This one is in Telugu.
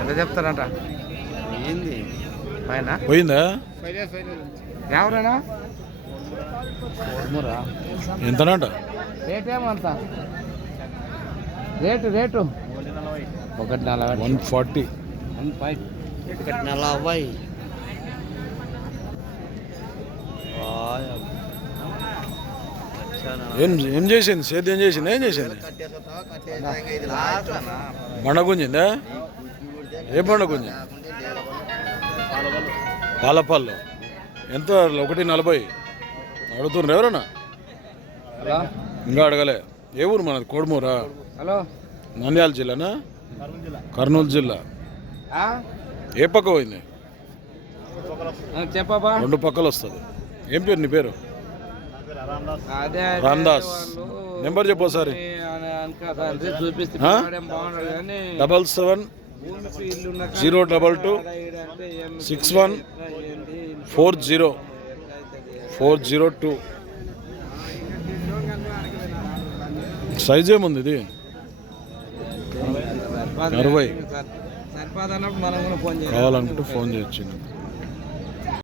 ఎంత చెప్తారంట? ఏంది పైన పోయిందా? ఎవరైనా ఎంతనంట రేట్ ఏమంత? రేటు 140. 140. 140. ఏం చేసింది? సేద్యం చేసింది? ఏం చేసింది? బండ గుంజిందా? ఏ బండ గుంజి? పాలపల్లు. ఎంత? 140 అడుగుతున్నారు ఎవరన్నా? ఇంకా అడగలే. ఏ ఊరు మనది? కోడుమూరా? హలో, నంద్యాల జిల్లానా? కర్నూలు జిల్లా. ఏ పక్క పోయింది? చెప్పబా. 2 పక్కలు వస్తుంది. ఏం పేరు నీ పేరు? రామ్దాస్. నెంబర్ చెప్పు ఒకసారి. 77-022-6140-402. సైజ్ ఏముంది ఇది? 60. కావాలనుకుంటే ఫోన్ చేయొచ్చు.